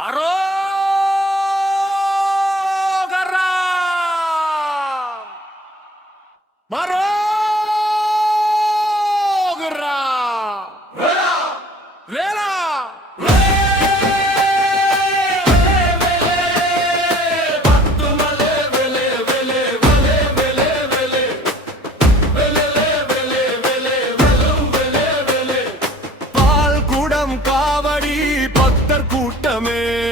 알아 가라! 말아! கூட்டமே.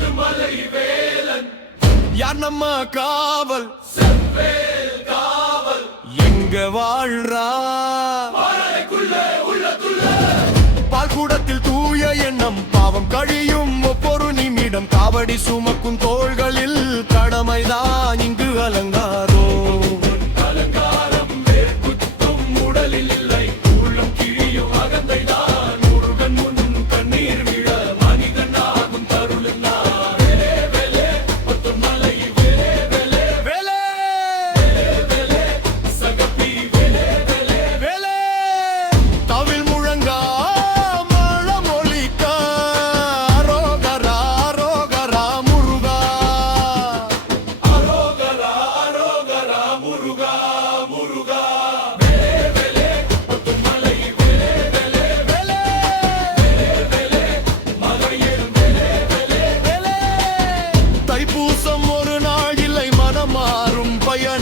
காட்டு மலை வேலன் யார் நம்ம காவல்? செவ்வேல் காவல் எங்க வாழ்றா பால்கூடத்தில் தூய எண்ணம் பாவம் கழியும் ஒவ்வொரு காவடி சுமக்கும் தோள்களில் கடமைதான்.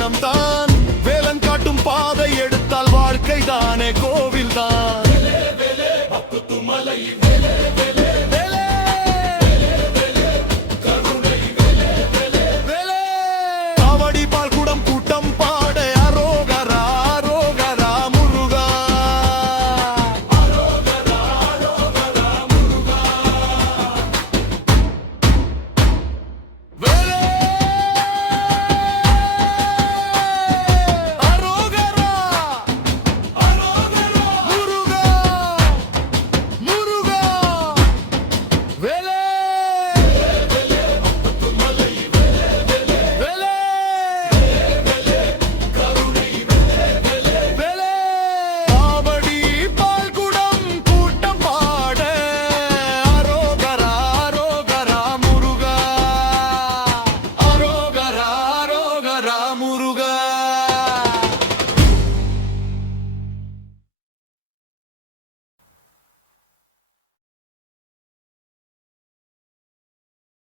பயணம் தான் வேலன் காட்டும் பாதை எடுத்தால் வாழ்க்கை தானே கோவில் தான்